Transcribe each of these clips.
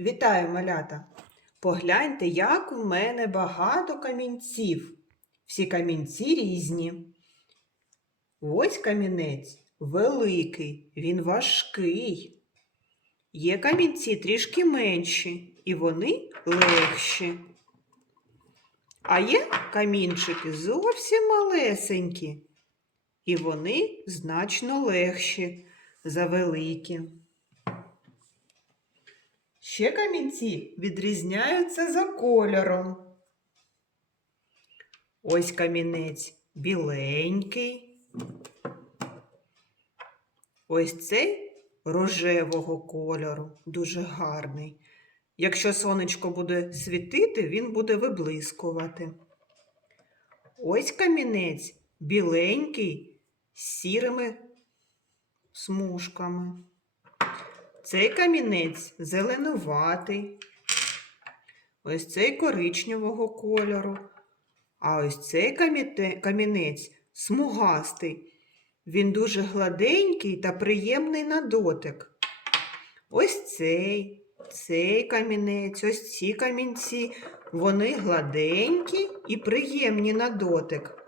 Вітаю, малята! Погляньте, як у мене багато камінців. Всі камінці різні. Ось камінець великий, він важкий. Є камінці трішки менші, і вони легші. А є камінчики зовсім малесенькі, і вони значно легші за великі. Ще камінці відрізняються за кольором. Ось камінець біленький. Ось цей рожевого кольору, дуже гарний. Якщо сонечко буде світити, він буде виблискувати. Ось камінець біленький з сірими смужками. Цей камінець зеленуватий. Ось цей коричневого кольору. А ось цей камінець смугастий. Він дуже гладенький та приємний на дотик. Ось цей, цей камінець, ось ці камінці. Вони гладенькі і приємні на дотик.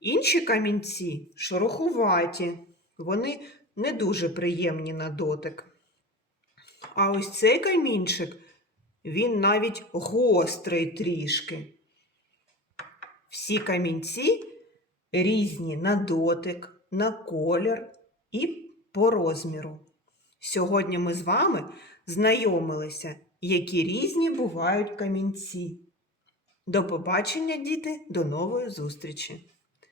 Інші камінці шорохуваті. Вони не дуже приємні на дотик. А ось цей камінчик, він навіть гострий трішки. Всі камінці різні на дотик, на колір і по розміру. Сьогодні ми з вами знайомилися, які різні бувають камінці. До побачення, діти, до нової зустрічі!